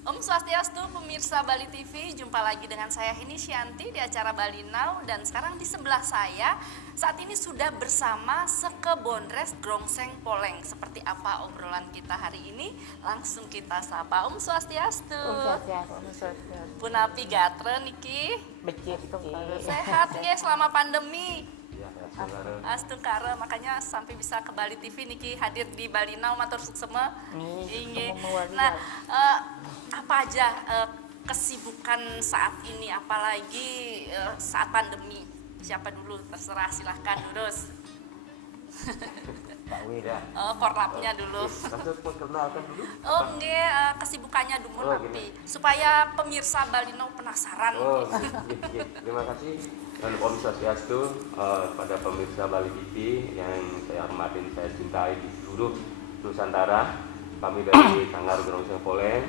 Om Swastiastu, pemirsa Bali TV, jumpa lagi dengan saya Hini Syanti di acara Bali Now, dan sekarang di sebelah saya saat ini sudah bersama Sekebonres Grongseng Poleng. Seperti apa obrolan kita hari ini? Langsung kita sapa. Om Swastiastu. Punapi gatre niki. Sehat nggih selama pandemi? Astungkara, makanya sampai bisa ke Bali TV niki hadir di Bali Now, matur suksema. Nah, apa aja kesibukan saat ini, apalagi saat pandemi? Siapa dulu? Terserah, silahkan Durus. Pak Wira. Korlapnya dulu. Langsung perkenalkan dulu. Oh, nggih, kesibukannya dulu tapi supaya pemirsa Bali Now penasaran. Iya. Terima kasih Om Swastiastu pada pemirsa Bali TV yang saya hormatin, saya cintai di seluruh Nusantara. Kami dari Sanggar Grongseng Poleng,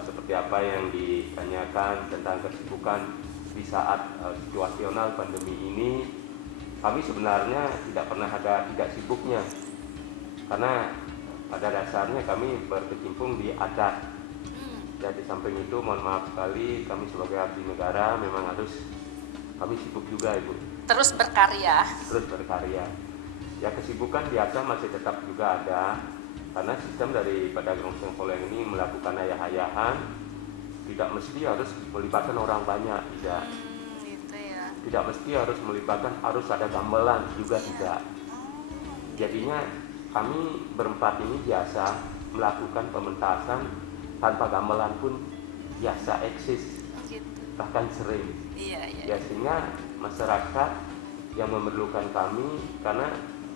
seperti apa yang ditanyakan tentang kesibukan di saat situasional pandemi ini, kami sebenarnya tidak pernah ada tidak sibuknya, karena pada dasarnya kami berkecimpung di adat. Jadi samping itu, mohon maaf sekali, kami sebagai abdi negara memang harus kami sibuk juga, Ibu. Terus berkarya. Ya, kesibukan biasa masih tetap juga ada, karena sistem daripada Grongseng Poleng ini melakukan ayah-ayahan tidak mesti harus melibatkan orang banyak, tidak. Gitu ya. Tidak mesti harus melibatkan, harus ada gamelan juga tidak. Jadinya kami berempat ini biasa melakukan pementasan tanpa gamelan pun biasa eksis, Gitu. bahkan sering. Iya. Ya, sehingga masyarakat yang memerlukan kami, karena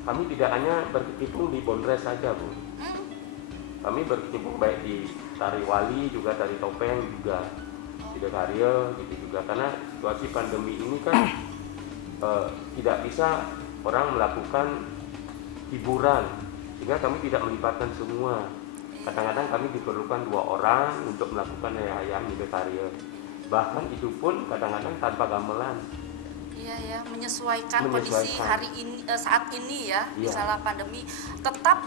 kami tidak hanya berkecimpung di Bondres saja, Bu. Kami berkecimpung baik di tari wali, juga tari topeng, juga tidak karya gitu juga, karena situasi pandemi ini kan tidak bisa orang melakukan hiburan, sehingga kami tidak melibatkan semua. Kadang-kadang kami diperlukan 2 orang untuk melakukan ayam di karya, bahkan itu pun kadang-kadang tanpa gamelan. Iya, menyesuaikan kondisi hari ini, saat ini ya. Iya. Misalnya pandemi, tetap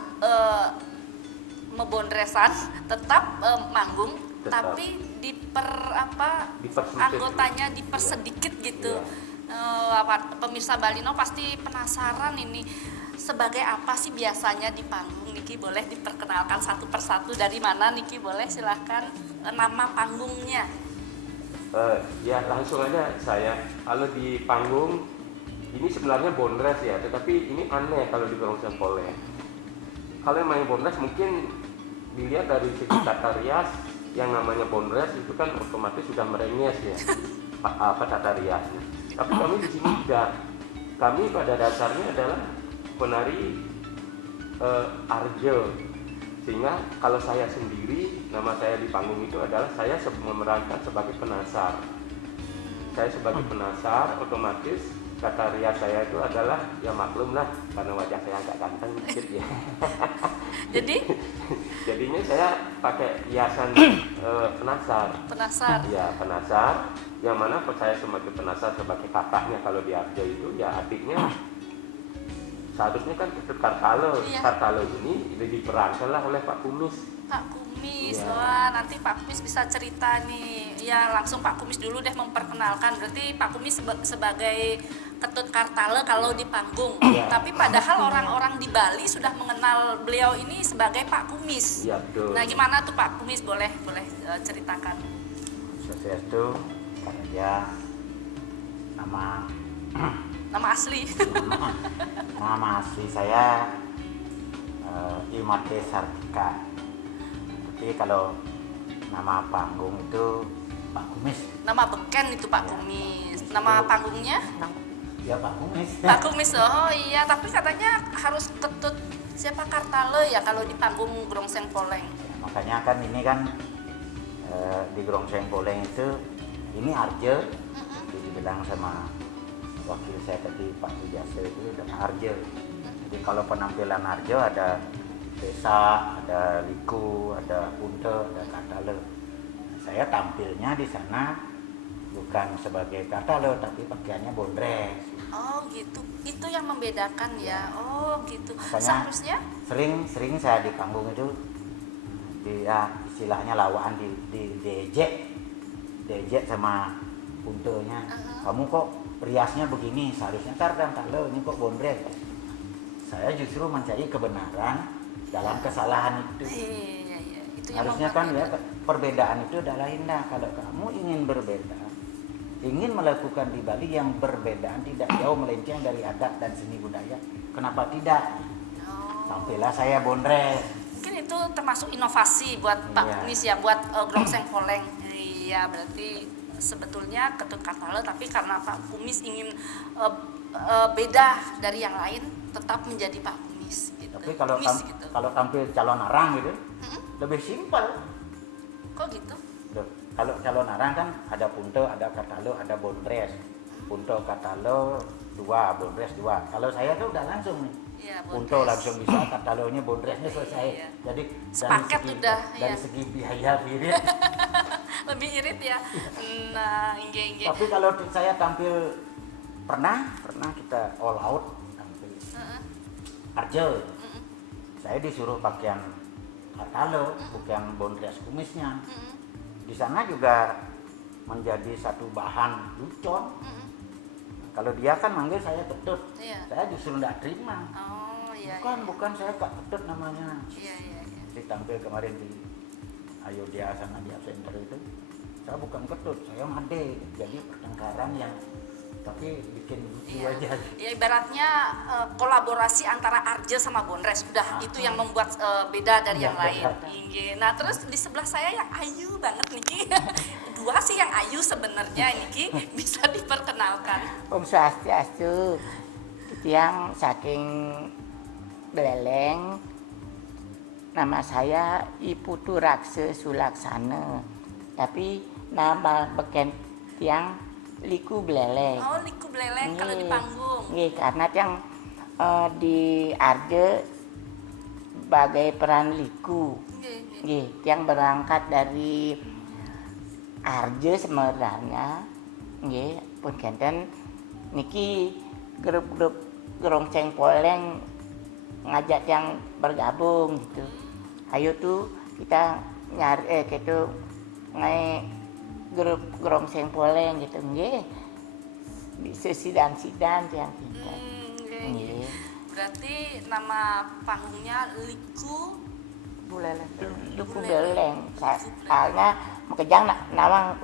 membondresan, tetap manggung, Tetap. tapi Dipersempit. anggotanya dipersedikit gitu. Pemirsa Bali Now pasti penasaran ini, sebagai apa sih biasanya di panggung? Niki boleh diperkenalkan satu persatu, dari mana Niki, boleh silahkan, nama panggungnya. Ya, langsung aja saya. Kalau di panggung ini sebenarnya Bondres ya, tetapi ini aneh kalau di Grongseng Poleng. Kalau yang main Bondres mungkin dilihat dari segi tata rias, yang namanya Bondres itu kan otomatis sudah merenges ya, tata riasnya. Tapi kami di sini tidak. Kami pada dasarnya adalah penari arjo. Sehingga kalau saya sendiri, nama saya di panggung itu adalah saya memerankan sebagai penasar. Saya sebagai penasar, otomatis kata rias saya itu adalah, ya maklum lah, karena wajah saya agak ganteng dikit ya. Jadinya saya pakai hiasan penasar. Ya, penasar, yang mana saya sebagai penasar, sebagai kakaknya kalau di arjo itu, ya adiknya. Seharusnya kan ikut Kartalo. Iya. Kartalo ini diperankanlah oleh Pak Kumis. Pak Kumis, Iya. wah nanti Pak Kumis bisa cerita nih. Ya, langsung Pak Kumis dulu deh memperkenalkan. Berarti Pak Kumis sebagai ketut Kartale kalau di panggung. Iya. Tapi padahal orang-orang di Bali sudah mengenal beliau ini sebagai Pak Kumis. Iya, betul. Nah, gimana tuh Pak Kumis, boleh ceritakan. Sesuatu Ya, nama Nama asli. nama asli saya Imade Sartika. Tapi kalau nama panggung itu Pak Kumis. Nama beken itu Pak Ya. Kumis. Nama panggungnya? Ya Pak Kumis. Pak Kumis. Oh iya, tapi katanya harus ketut siapa Kartale ya kalau di panggung Grongseng Poleng. Makanya kan ini kan di Grongseng Poleng itu ini arjo. Dibilang sama wakil saya tadi Pak Wijaso itu dan arjo. Jadi kalau penampilan arjo ada desa, ada liku, ada punte, ada katale. Saya tampilnya di sana bukan sebagai katale tapi pakaiannya bondres. Oh gitu, itu yang membedakan ya. Oh gitu. Makanya Seharusnya sering saya di panggung itu istilahnya lawaan di diejek sama puntonya. Kamu kok riasnya begini, seharusnya kadang kalau ini kok bondres. Saya justru mencari kebenaran dalam kesalahan itu. Iya. Itu yang Harusnya membuat kan ya beda. perbedaan itu adalah indah. Kalau kamu ingin berbeda, ingin melakukan di Bali yang berbedaan tidak jauh melenceng dari adat dan seni budaya, kenapa tidak? Tampillah saya bondres. Mungkin itu termasuk inovasi buat Pak Iya. Kumis ya, buat Grongseng Poleng. Iya, berarti sebetulnya Ketut Katale, tapi karena Pak Kumis ingin beda dari yang lain, tetap menjadi Pak Kumis gitu. Tapi kalau Kumis gitu. kalau tampil calon arang gitu, lebih simpel. Kok gitu? Loh, kalau calon arang kan ada punto, ada katalo, ada bondres. Punto, katalo 2, bondres 2. Kalau saya tuh udah langsung nih. Iya, Punto bondres. langsung bisa, katalonya bondresnya selesai. Iya. Jadi Sepaket udah, dari iya. segi biaya irit. Lebih irit ya. Nah, inge. Tapi kalau saya tampil pernah kita all out tampil Arjel. Saya disuruh pakaian katalo, bukan bondres kumisnya. Di sana juga menjadi satu bahan lucon. Kalau dia kan manggil saya Ketut, Iya. saya justru nggak terima. Oh, iya. Bukan saya Kak Ketut namanya. Iya. Ditampil kemarin di Ayodhya sana di Center itu, saya bukan Ketut, saya Made. Jadi pertengkaran yang tapi bikin lucu Iya. aja. Ya ibaratnya kolaborasi antara Arje sama Bondres, udah itu yang membuat beda dari Iya, yang lain. beda. Inge. Nah terus di sebelah saya yang ayu banget Niki. Dua sih yang ayu sebenarnya Niki, bisa diperkenalkan. Om Swastiastu, yang saking Beleleng, nama saya Iputu Rakse Sulaksana, tapi nama beken tiang Liku Beleleng. Oh Liku Beleleng kalau di panggung. Nggih, karena tiang di Arje sebagai peran Liku. Nggih. Nggih, tiang berangkat dari Arje sebenarnya, nggih, pun kenten niki grup-grup Grongseng Poleng ngajak yang bergabung gitu. Ayo tuh kita nyari gitu ngai grup Grongseng Poleng gitu, nggih. Bisa sidan-sidan yang kita. Nggih. Nggih. Berarti nama panggungnya Liku Buleleng. Liku Beleleng. Soalnya makanya nawang,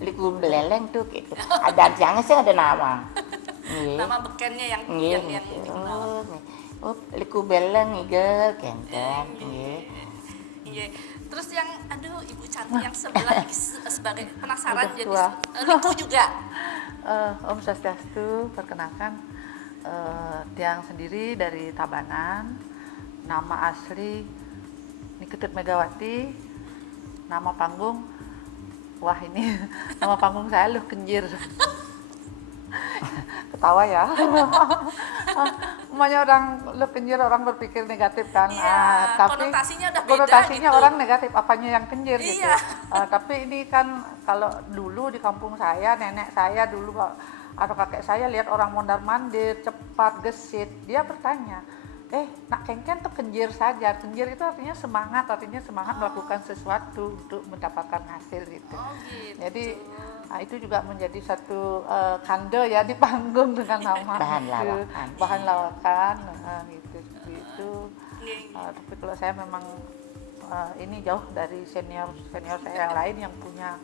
Liku Beleleng tuh gitu. Ada siangnya sih ada nawang. Nggih. nama bekennya yang Nggih. yang dikenal. Liku Beleleng igel kenten. Nggih. Iya. Terus yang aduh Ibu cantik yang sebelah sebagai penasaran Udah jadi tua. Liku juga. Om Swastiastu, perkenalkan Tiang sendiri dari Tabanan. Nama asli Ketut Megawati. Nama panggung, wah ini nama panggung saya Luh Kenjir. Ketawa ya. Umumnya orang Luh Kenjir orang berpikir negatif kan. Iya, Tapi konotasinya udah beda konotasinya gitu. orang negatif, apanya yang kenjir gitu. Iya. Tapi ini kan kalau dulu di kampung saya, nenek saya dulu atau kakek saya lihat orang mondar-mandir, cepat, gesit, dia bertanya, nak kengken tuh kenjir saja. Kenjir itu artinya semangat melakukan sesuatu untuk mendapatkan hasil gitu. Oh gitu. Jadi itu juga menjadi satu kande ya di panggung dengan nama Bahan itu. lawakan. Bahan lawakan, gitu seperti itu. Nggih. Tapi kalau saya memang ini jauh dari senior saya yang lain yang punya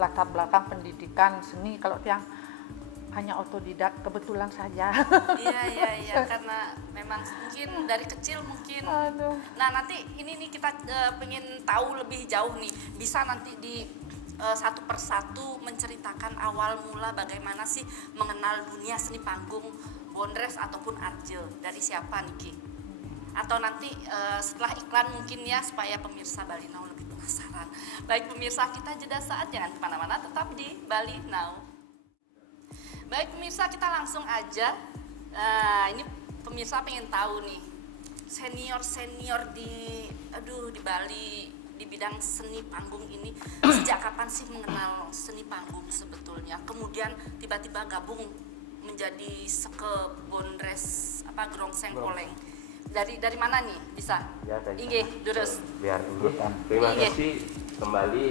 latar belakang pendidikan seni. Kalau yang hanya otodidak kebetulan saja. Iya karena memang mungkin dari kecil mungkin. Aduh. Nah nanti ini nih kita pengen tahu lebih jauh nih, bisa nanti di satu persatu menceritakan awal mula bagaimana sih mengenal dunia seni panggung Bondres ataupun Arje, dari siapa Niki? Atau nanti setelah iklan mungkin ya supaya pemirsa Bali Now lebih penasaran. Baik pemirsa, kita jeda saat, jangan kemana-mana, tetap di Bali Now. Baik pemirsa, kita langsung aja. Nah, ini pemirsa pengen tahu nih, senior di Bali di bidang seni panggung ini sejak kapan sih mengenal seni panggung sebetulnya? Kemudian tiba-tiba gabung menjadi Seke Bondres Grongseng Poleng. Dari mana nih bisa? Ya, dari Inggih, sana. terus. Biar urutan. Terima Iya. kasih kembali.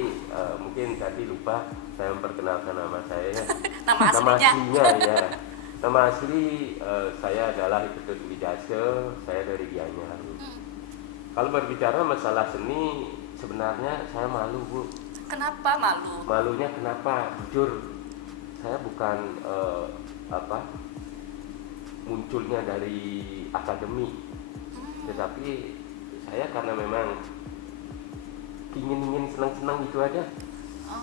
Mungkin tadi lupa saya memperkenalkan nama saya. Nama aslinya. Ya. Nama asli saya adalah Iketut Wijase, saya dari Gianyar. Kalau berbicara masalah seni, sebenarnya saya malu, Bu. Kenapa malu? Malunya kenapa? Jujur, saya bukan munculnya dari akademi, tetapi saya karena memang ingin senang gitu aja,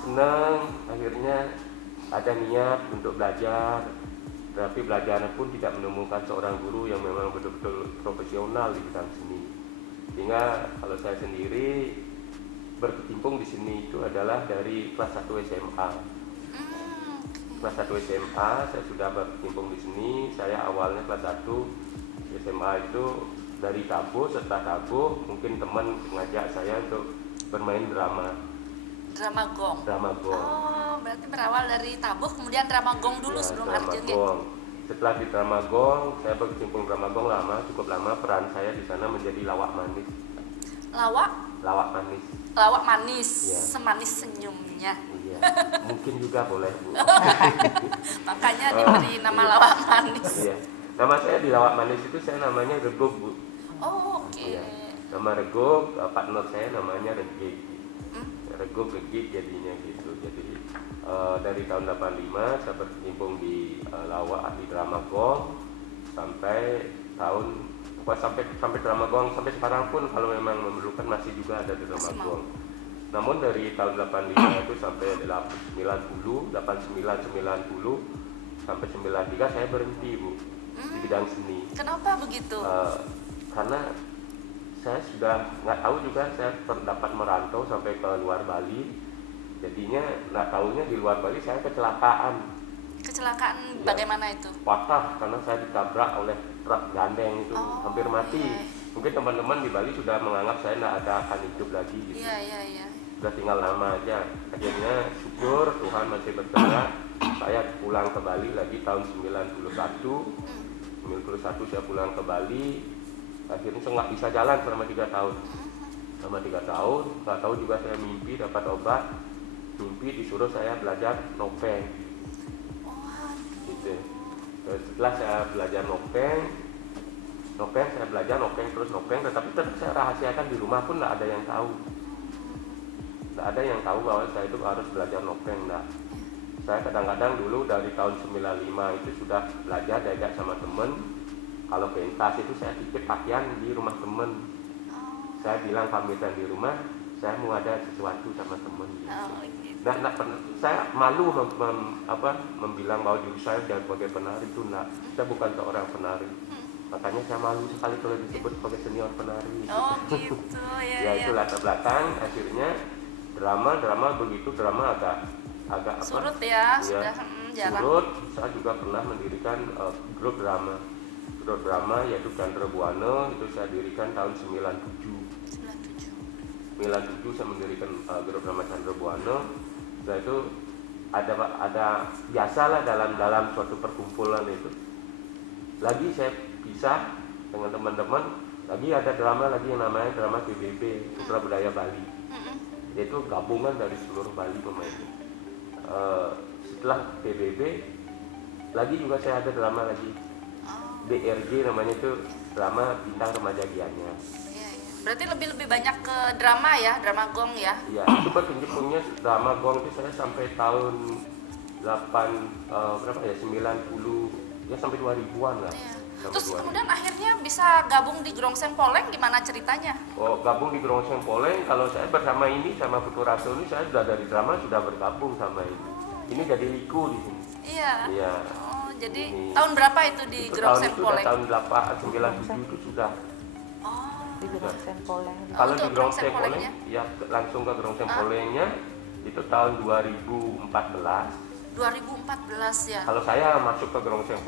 senang, akhirnya ada niat untuk belajar, tapi belajarnya pun tidak menemukan seorang guru yang memang betul-betul profesional di bidang seni. Sehingga kalau saya sendiri berkecimpung di sini itu adalah dari kelas 1 SMA. Kelas 1 SMA saya sudah berkecimpung di sini. Saya awalnya kelas 1 SMA itu dari tabuh, setelah tabuh mungkin teman mengajak saya untuk bermain drama Drama gong. gong. Oh, berarti berawal dari tabuh kemudian drama gong dulu Ya, sebelum drama Arjun ya? gong. Setelah di drama gong, saya berkecimpung drama gong cukup lama. Peran saya di sana menjadi lawak manis. Lawak manis, Iya. semanis senyumnya. Iya, mungkin juga boleh, Bu. Makanya diberi nama lawak manis. Iya. Nama saya di lawak manis itu saya namanya Regog, Bu. Oh, oke. Iya. Nama Regog, partner saya namanya Regig. Regog Regig jadinya gitu. Jadi dari tahun 85 saya berkecimpung di lawak di drama gong sampai sampai drama gong sampai sekarang pun kalau memang memerlukan masih juga ada di drama Masih mau. gong. Namun dari tahun 85 itu sampai 90, 89, 90 sampai 93 saya berhenti, Bu, di bidang seni. Kenapa begitu? Karena saya sudah nggak tahu juga, saya dapat merantau sampai ke luar Bali, jadinya nggak tahunya di luar Bali saya kecelakaan, Kecelakaan Iya. bagaimana itu? patah karena saya ditabrak oleh truk gandeng itu, Oh, hampir mati. iya. Mungkin teman-teman di Bali sudah menganggap saya akan hidup lagi gitu. Iya. Sudah tinggal lama aja. Akhirnya syukur Tuhan masih berkehendak, saya pulang ke Bali lagi tahun 91. 91 saya pulang ke Bali. Akhirnya saya nggak bisa jalan selama 3 tahun. Selama 3 tahun, nggak tahu juga saya mimpi dapat obat. Mimpi disuruh saya belajar nopeng. Gitu. Setelah saya belajar nopeng, saya belajar nopeng, tetapi tetap saya rahasiakan di rumah pun nggak ada yang tahu. Nggak ada yang tahu bahwa saya itu harus belajar nopeng. Nah, saya kadang-kadang dulu dari tahun 95 itu sudah belajar diajak sama temen. Kalau pentas itu saya titip pakaian di rumah temen. Saya bilang pamitan di rumah, saya mau ada sesuatu sama temen. Gitu. Oh, gitu. Nah, saya malu membilang bahwa diri saya sebagai penari itu saya bukan seorang penari. Makanya saya malu sekali kalau disebut sebagai senior penari. Oh, gitu. Ya Ya. itu latar belakang. Akhirnya drama agak Surut ya, Iya, sudah jarang. surut. Saya juga pernah mendirikan grup drama yaitu Chandra Buana, itu saya dirikan tahun 97. 97 saya mendirikan grup drama Chandra Buana. Setelah itu ada biasalah dalam suatu perkumpulan itu. Lagi saya pisah dengan teman-teman, lagi ada drama lagi yang namanya drama PBB, Putra Budaya Bali. Yaitu gabungan dari seluruh Bali pemainnya. Setelah PBB lagi juga saya ada drama lagi. BRG namanya itu drama Bintang Remaja Gianyar. Iya. Berarti lebih banyak ke drama ya, drama gong ya. Ya, itu berkecimpungnya drama gong itu saya sampai tahun 90 ya sampai 2000-an lah. Iya. Sampai Terus 2000. kemudian akhirnya bisa gabung di Grongseng Poleng, gimana ceritanya? Oh, gabung di Grongseng Poleng. Kalau saya bersama ini sama Putu Rasul ini saya sudah dari drama sudah bergabung sama ini. Ini jadi liku di sini. Iya. Iya. Oh, jadi Ini. tahun berapa itu di Itu tahun Grongseng itu udah Poleng? tahun 97 itu sudah. Oh, Di Grongseng Poleng. Kalau untuk di Grongseng Grongseng Poleng Polengnya? ya langsung ke Grongseng Polengnya itu tahun 2014. 2014 ya. Kalau saya masuk ke Grongseng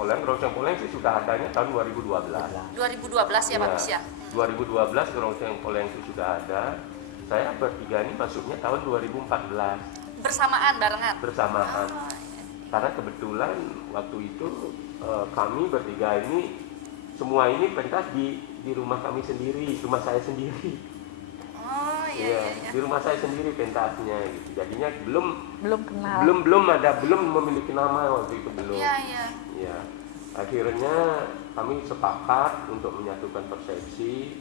Poleng sih sudah adanya tahun 2012. 2012 ya, Bagus ya. 2012 Grongseng Poleng itu sudah ada. Saya bertiga ini masuknya tahun 2014 Bersamaan barengan. bersamaan. Oh, Karena kebetulan waktu itu kami bertiga ini semua ini pentas di rumah kami sendiri, rumah saya sendiri. Oh iya, iya. Di rumah saya sendiri pentasnya gitu. Jadinya belum kenal. belum memiliki nama waktu itu belum. Iya, iya. Ya, akhirnya kami sepakat untuk menyatukan persepsi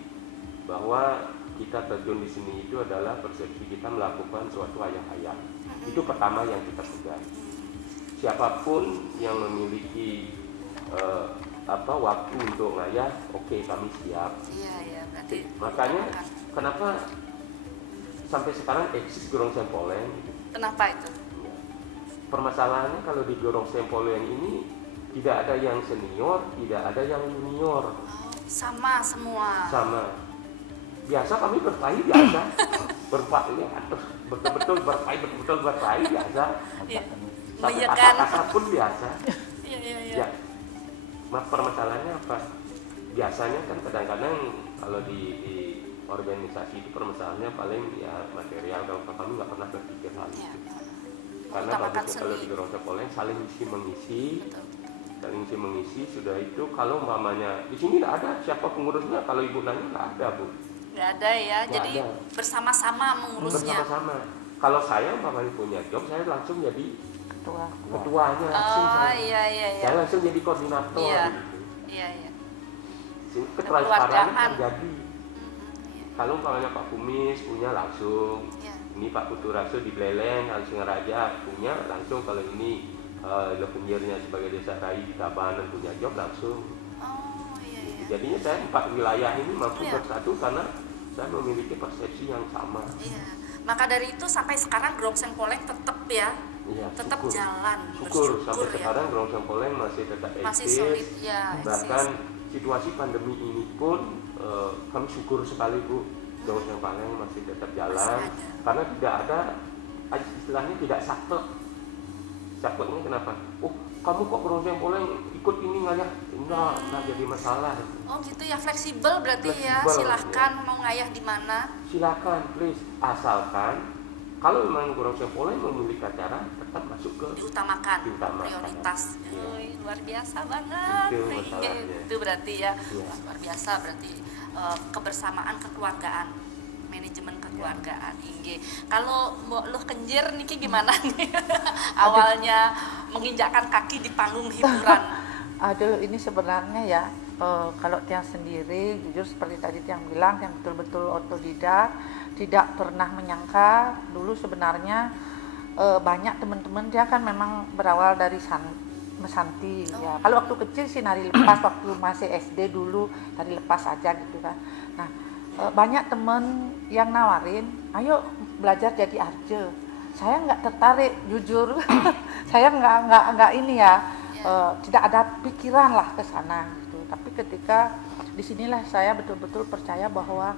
bahwa kita terjun di sini itu adalah persepsi kita melakukan suatu hayang-hayang. Itu pertama yang kita pegang. Siapapun yang memiliki waktu untuk ngayah, oke, kami siap. Iya, iya, berarti Makanya kenapa sampai sekarang eksis Gorong Sempoleng? kenapa itu? Permasalahannya kalau di Gorong Sempoleng ini tidak ada yang senior, tidak ada yang junior, Oh, sama semua. sama. Biasa kami berkelahi biasa, berkelahi betul-betul berkelahi, betul-betul berkelahi biasa. Iya. Sampai Menyekan. kata-kata pun biasa. Iya, iya, iya. Ya, permasalahannya apa? Biasanya kan kadang-kadang kalau di organisasi itu permasalahannya paling ya material. Kalau kami nggak pernah berpikir hal Iya. itu. Karena Mengutamakan bagusnya kalau seni. di Gorong Sempoleng saling mengisi, Betul. saling mengisi. Sudah itu kalau umpamanya di sini nggak ada siapa pengurusnya, kalau ibu nanya nggak ada, Bu. Nggak ada ya, Nggak jadi ada. bersama-sama mengurusnya. Bersama-sama. Kalau saya umpamanya punya job, saya langsung jadi Ketua. ketuanya langsung Oh saya. iya, iya, iya. Saya langsung jadi koordinator Iya. gitu. Iya, iya. Sini Kekeluargaan. ketransparan terjadi. Iya. Kalau umpamanya Pak Kumis punya langsung, Iya. ini Pak Putu Rasul di Beleng, langsung Raja punya langsung. Kalau ini Lepunjernya sebagai desa Rai di Tabanan punya job langsung. Oh iya, iya. Jadinya saya 4 wilayah ini mampu Iya. bersatu karena saya memiliki persepsi yang sama. Iya. Maka dari itu sampai sekarang Gorong Sempoleng tetap ya, Iya, tetap syukur. jalan, Syukur sampai bersyukur ya. sekarang Gorong Sempoleng masih tetap Masih eksis. solid ya. Bahkan eksis. situasi pandemi ini pun kami syukur sekali, Bu. Gorong Sempoleng masih tetap jalan Masih ada. karena tidak ada istilahnya tidak saklek. Sakleknya kenapa? Oh, kamu kok Gorong Sempoleng ikut ini ngayah? Enggak jadi masalah. Oh gitu ya, fleksibel berarti ya. Fleksibel, Silahkan mau ngayah di mana. Silakan, please, asalkan kalau memang Gorong Sempoleng memiliki acara tetap masuk ke Diutamakan, Diutamakan. prioritas. Iya. Ui, luar biasa banget. Itu masalahnya. Itu berarti ya, Iya. luar biasa berarti kebersamaan kekeluargaan, manajemen kekeluargaan. Inge. Kalau Mbok Luh Kenjir niki gimana nih? Awalnya menginjakkan kaki di panggung hiburan. Aduh, ini sebenarnya ya, kalau Tiang sendiri, jujur seperti tadi Tiang bilang, yang betul-betul otodidak, tidak pernah menyangka dulu sebenarnya banyak teman-teman dia kan memang berawal dari mesanti ya. Kalau waktu kecil sih nari lepas, waktu masih SD dulu nari lepas aja gitu kan. Nah, banyak teman yang nawarin, ayo belajar jadi arje. Saya nggak tertarik, jujur. Saya nggak ini ya. Tidak ada pikiran lah ke sana gitu. Tapi ketika disinilah saya betul-betul percaya bahwa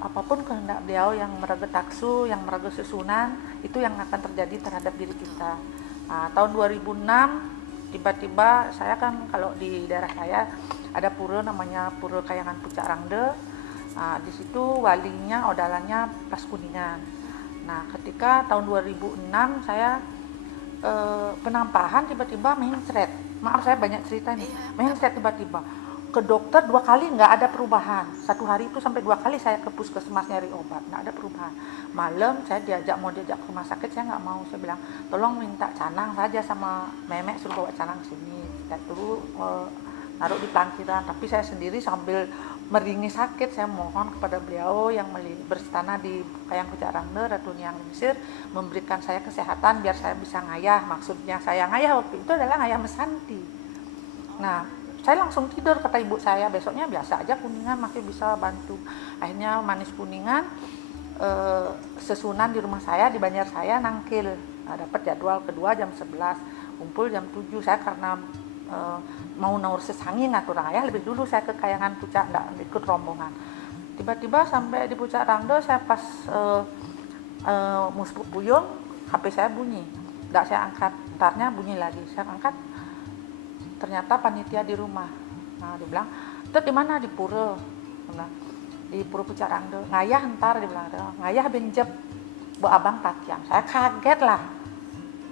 apapun kehendak beliau yang meraget taksu, yang meraget susunan, itu yang akan terjadi terhadap diri kita. Nah, tahun 2006 tiba-tiba saya kan kalau di daerah saya ada pura namanya Pura Kayangan Pucak Rangde. Nah, di situ walinya odalannya Pas Kuningan. Nah, ketika tahun 2006 saya penampahan tiba-tiba mencret. Maaf saya banyak cerita nih. Mencret tiba-tiba. Ke dokter 2 kali nggak ada perubahan. 1 hari itu sampai 2 kali saya ke puskesmas nyari obat, nggak ada perubahan. Malam saya mau diajak ke rumah sakit, saya nggak mau. Saya bilang, tolong minta canang saja sama memek, suruh bawa canang sini. Saya dulu naruh di parkiran, tapi saya sendiri sambil meringis sakit, saya mohon kepada beliau yang berstana di Kayang Pucak Rangde, Ratu Niang Mesir, memberikan saya kesehatan biar saya bisa ngayah. Maksudnya saya ngayah waktu itu adalah ngayah mesanti. Nah, saya langsung tidur, kata ibu saya, besoknya biasa aja Kuningan masih bisa bantu. Akhirnya Manis Kuningan sesunan di rumah saya, di Banjar saya nangkil. Nah, dapat jadwal kedua jam 11, kumpul jam 7. Saya karena mau naur sesangi ngatur ayah, lebih dulu saya ke Kayangan Pucak, enggak ikut rombongan. Tiba-tiba sampai di Pucak Rangde, saya pas muspuk puyung, HP saya bunyi. Enggak saya angkat, entarnya bunyi lagi. Saya angkat, ternyata panitia di rumah. Nah, dia bilang, "Itu di mana?" Di Pura. Bilang, di Pura Pucak Rangde. Ngayah entar, dia bilang, ngayah benjep bu abang takyang. Saya kaget lah.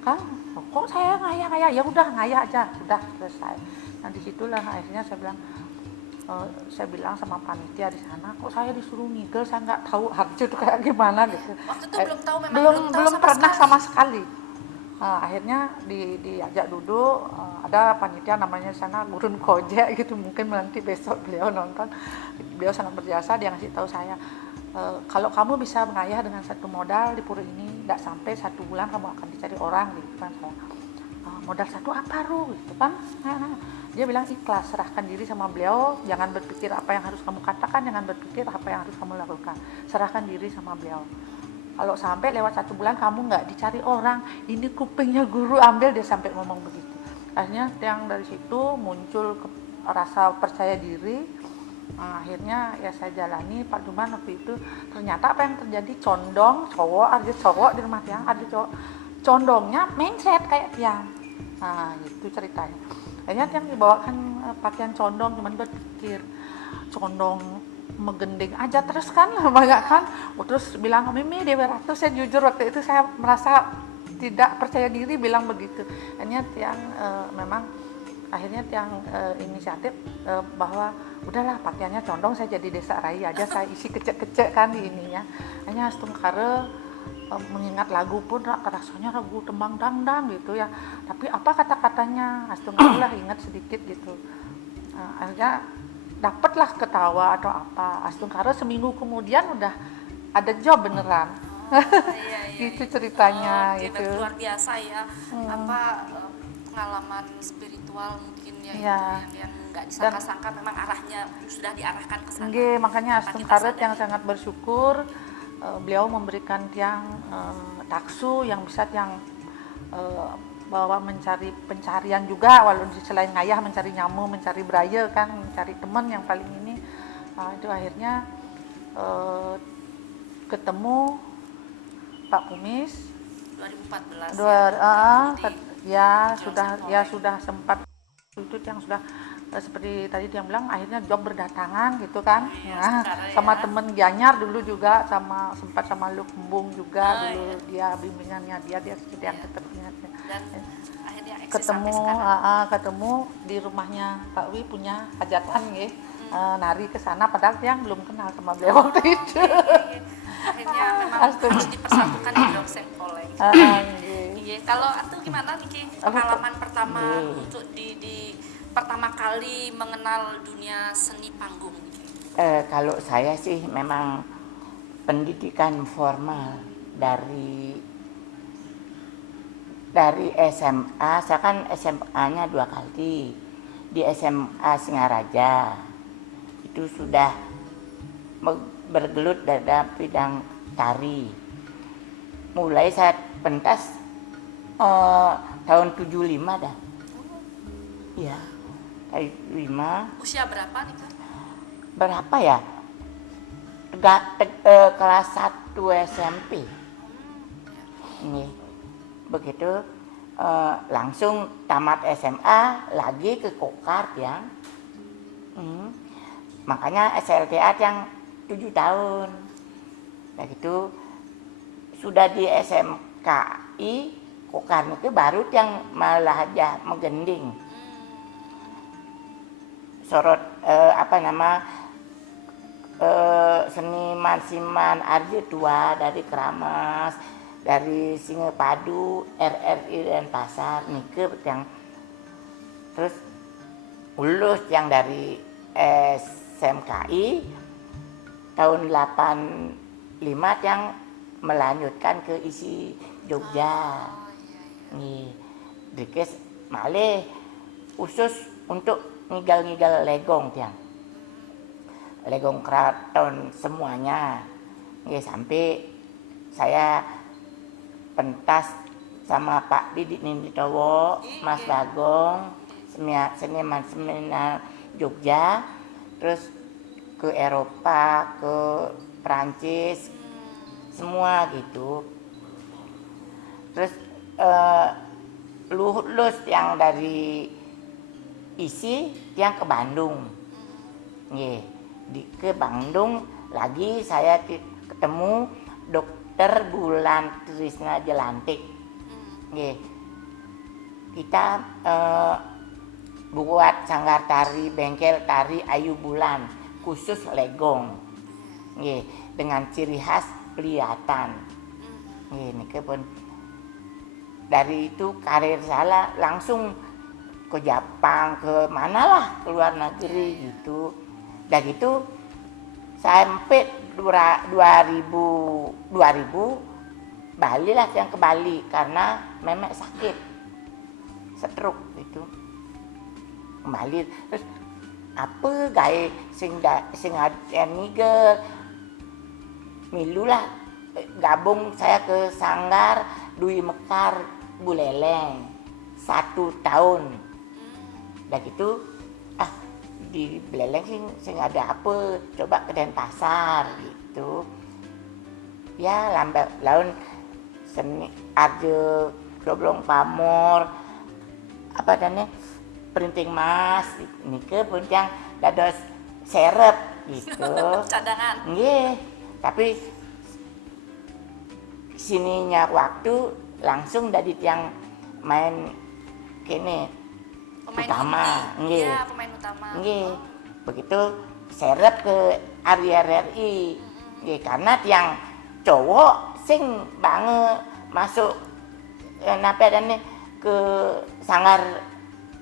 Kan, kok saya ngayah? Ya udah ngayah aja, udah selesai. Nah, disitulah akhirnya saya bilang, saya bilang sama panitia di sana, kok saya disuruh ngigel, saya nggak tahu harjo itu kayak gimana gitu. Waktu itu belum tahu, memang belum belum tahu sama pernah sekali. sama sekali. Akhirnya diajak duduk, ada panitia namanya di sana Gurun Koje gitu, mungkin nanti besok beliau nonton. Beliau sangat berjasa, dia ngasih tahu saya, kalau kamu bisa mengayah dengan satu modal di pura ini, tidak sampai 1 bulan kamu akan dicari orang gitu kan. Saya, modal satu apa Ru gitu kan. Dia bilang ikhlas, serahkan diri sama beliau, jangan berpikir apa yang harus kamu katakan, jangan berpikir apa yang harus kamu lakukan, serahkan diri sama beliau. Kalau sampai lewat 1 bulan kamu nggak dicari orang, ini kupingnya guru ambil, dia sampai ngomong begitu. Akhirnya yang dari situ muncul rasa percaya diri. Akhirnya ya saya jalani Pak Duman waktu itu. Ternyata apa yang terjadi, condong cowok, ada cowok di rumah Tiang, ada cowok condongnya mencret kayak Tiang. Gitu ceritanya. Akhirnya Tiang dibawakan pakaian condong, cuman berpikir condong megending aja terus kan, banyak kan. Terus bilang, Mimi Dewi Ratu, saya jujur waktu itu saya merasa tidak percaya diri bilang begitu. Akhirnya Tiang akhirnya Tiang inisiatif bahwa udahlah pakaiannya condong, saya jadi desa rai aja, saya isi kecek-kecek kan di ininya. Hanya Astungkare mengingat lagu pun rasanya lagu tembang dangdang gitu ya, tapi apa kata-katanya Astungkare lah ingat sedikit gitu. Akhirnya dapatlah ketawa atau apa. Astungkare seminggu kemudian udah ada job beneran. Gitu ceritanya gitu. itu. Luar biasa ya. Pengalaman spiritual mungkin ya, Ya. itu yang nggak disangka-sangka, memang arahnya sudah diarahkan ke sana. Nggih, makanya Tanpa kita Astungkare sadari. yang sangat bersyukur beliau memberikan Tiang taksu yang bisa Tiang bahwa mencari pencarian juga, walaupun selain ngayah mencari nyamu, mencari beraya kan, mencari teman yang paling ini. Itu akhirnya ketemu Pak Pumis 2014 sudah sempat itu yang sudah seperti tadi yang bilang, akhirnya job berdatangan gitu kan. Sama temen Gianyar dulu juga, sempat sama Luk Embung juga dulu, dia bimbingannya dia seperti yang tetap ingatnya. dan akhirnya eksis Ketemu sampai sekarang. ketemu di rumahnya Pak Wi punya hajatan nggih. Nari ke sana padahal Tiang belum kenal sama beliau waktu itu. Akhirnya memang Astaga. harus dipersatukan di Grongseng Poleng. Nggih. Iya, kalau Atu gimana Niki, pengalaman pertama untuk di pertama kali mengenal dunia seni panggung? Kalau saya sih memang pendidikan formal dari SMA. Saya kan SMA-nya 2 kali. Di SMA Singaraja itu sudah bergelut dalam bidang tari. Mulai saya pentas tahun 75 dah. Ya, tahun 75. Usia berapa nih Kak? Berapa ya? Kelas 1 SMP. Ini begitu langsung tamat SMA lagi ke Kokart ya. Makanya SLTA yang 7 tahun. Begitu sudah di SMKI Kokart itu baru yang malah aja menggending. Sorot seniman Arjo tua dari Keramas, dari Singapadu, RRI dan Pasar Nike yang terus lulus yang dari SMKI tahun 85 yang melanjutkan ke isi Jogja. Nih, dikes malih khusus untuk ngigal-ngigal legong tiang. Legong keraton semuanya. Nggih, sampai saya pentas sama Pak Didik Ninditowo, Mas Bagong, seniman Jogja, terus ke Eropa, ke Prancis, semua gitu. Terus lulus yang dari isi yang ke Bandung. Nggih. Ke Bandung lagi saya ketemu Dokter Bulan Trisna Jelantik. Nggih. Kita buat sanggar tari, bengkel tari Ayu Bulan, khusus legong. Nggih, dengan ciri khas pelihatan. Nggih, niki pun dari itu karir saya langsung ke Jepang, ke manalah, ke luar negeri gitu. Dan itu sampai 2000 Bali lah yang ke Bali karena memek sakit stroke itu kembali. Terus apa gawe sing nigel milu lah gabung saya ke sanggar Dwi Mekar Buleleng 1 tahun. Dan gitu di Buleleng sing ada apa, coba ke Denpasar gitu. Ya lambat laun seni arjo doblong pamor apa dane printing mas nike pun yang dados serep gitu. Cadangan. Nggih, tapi sininya waktu langsung dari tiang main kene utama, nggih. Iya, pemain utama. Nggih. Begitu serep ke RRI. Nggih, karena tiang cowok sing banget masuk napa dane ke sanggar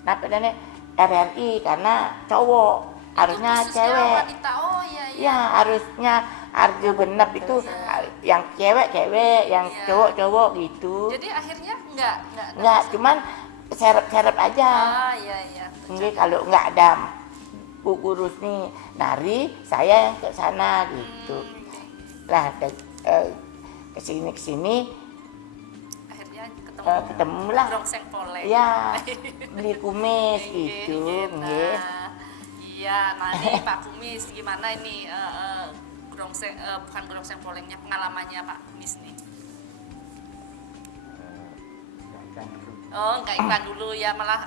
napa dane RRI karena cowok, harusnya Khususnya cewek. wanita. Oh iya iya. Ya, harusnya arju genep itu yang cewek-cewek, yang Iya. cowok-cowok gitu. Jadi akhirnya enggak Enggak, cuman seret-seret aja. Ah iya iya. Nggih, kalau nggak ada Bu Guru nih nari, saya yang ke sana gitu. Lah kesini Akhirnya ketemulah. Grongseng Poleng. Ya, beli kumis Nggih, gitu, nggih. nggih. Nah, iya, nah ini Pak Kumis gimana ini Grongseng bukan Grongseng Polengnya, pengalamannya Pak Kumis nih. Oh, enggak iklan dulu ya, malah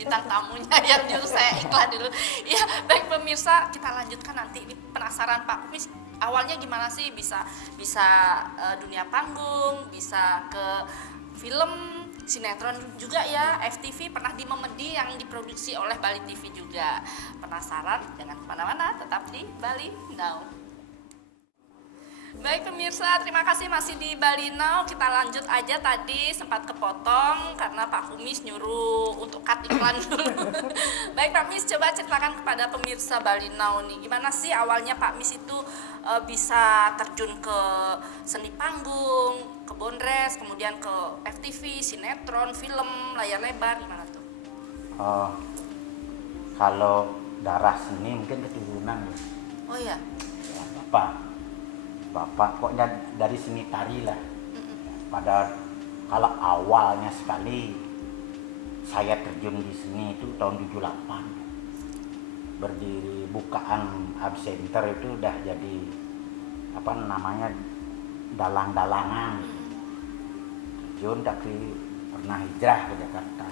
bintang tamunya yang nyuruh saya iklan dulu. Ya, baik pemirsa, kita lanjutkan nanti. Ini penasaran Pak Kumis, awalnya gimana sih bisa dunia panggung, bisa ke film, sinetron juga ya, FTV pernah di Memedi yang diproduksi oleh Bali TV juga. Penasaran? Jangan kemana-mana, tetap di Bali Now. Baik pemirsa, terima kasih masih di Bali Now. Kita lanjut aja, tadi sempat kepotong karena Pak Kumis nyuruh untuk cut iklan dulu. Baik Pak Mis, coba ceritakan kepada pemirsa Bali Now nih, gimana sih awalnya Pak Mis itu bisa terjun ke seni panggung, ke Bondres, kemudian ke FTV, sinetron, film, layar lebar, gimana tuh? Kalau darah seni mungkin keturunan ya. Oh iya. Ya, Bapak kok dari seni tari lah. Pada kalau awalnya sekali saya terjun di seni itu tahun 78. Berdiri bukaan absenter itu udah jadi apa namanya dalang-dalangan. Terjun tapi pernah hijrah ke Jakarta.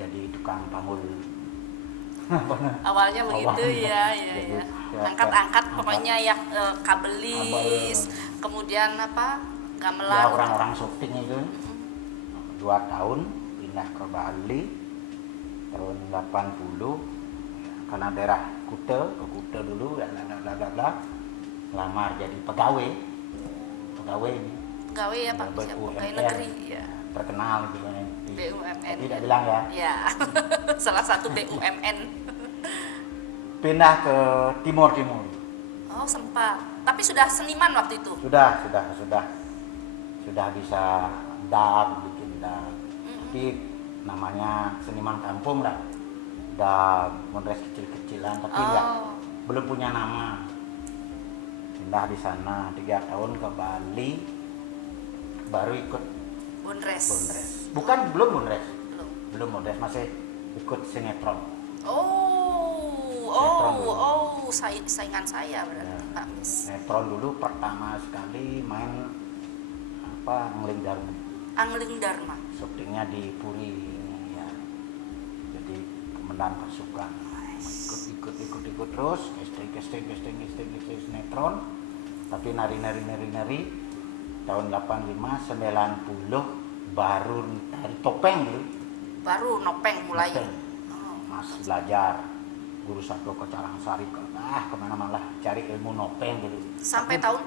Jadi tukang panggul. Awalnya begitu ya, Jadi, angkat-angkat pokoknya ya, kabelis, kemudian apa, ya gamelan. orang-orang syuting itu 2 tahun pindah ke Bali tahun 80 karena daerah Kuta dulu bla lamar jadi pegawai ini Gawe ya Pak, BUMN, pegawai negeri ya. terkenal gitu BUMN. tidak bilang ya. Ya, salah satu BUMN. Pindah ke timur. Oh sempat, tapi sudah seniman waktu itu. Sudah bisa bikin dag. Tapi namanya seniman kampung lah. Dag, Bondres kecil-kecilan tapi belum punya nama. Pindah di sana 3 tahun ke Bali, baru ikut Bondres. Bukan belum Bondres, masih ikut sinetron. Saingan saya berarti Ya. Pak Mis. Sinetron dulu pertama sekali main Angling Dharma. Angling Dharma. Syutingnya di Puri ini ya. Jadi komandan pasukan. Ikut terus, casting sinetron. Tapi nari. Tahun 85, 90 baru tari topeng dulu. Baru nopeng mulai. Nopeng. Masih belajar. Guru satu ke Carangsari kemana-mana cari ilmu nopeng gitu. Sampai tahun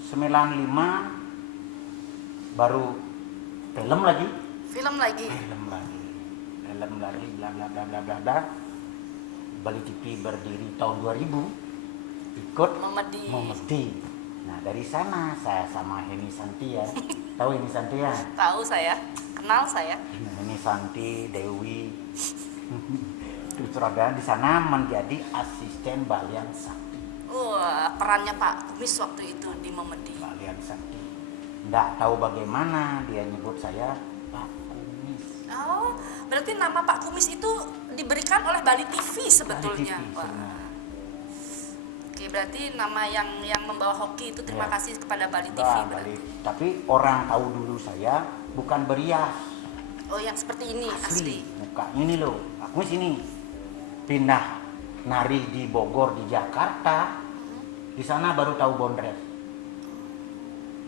95 baru film lagi. film lagi. Bla bla bla bla bla bla. Bali TV berdiri tahun 2000, ikut Memedi. Nah dari sana saya sama Heni Santi ya, tahu Heni Santi ya? Tahu saya, kenal saya. Heni Santi, Dewi, itu Surabaya di sana menjadi asisten Balian Sakti. Wah, perannya Pak Kumis waktu itu di Memedi. Balian Sakti. Nggak tahu bagaimana dia nyebut saya Pak Kumis. Oh, berarti nama Pak Kumis itu diberikan oleh Bali TV sebetulnya. Bali TV, Wah. benar. Oke, berarti nama yang membawa hoki itu terima Ya. kasih kepada Bali TV. Bah, berarti. Bali. Tapi orang tahu dulu saya bukan berias. Oh, yang seperti ini asli. Mukanya ini loh, aku sini pindah nari di Bogor di Jakarta, di sana baru tahu Bondres.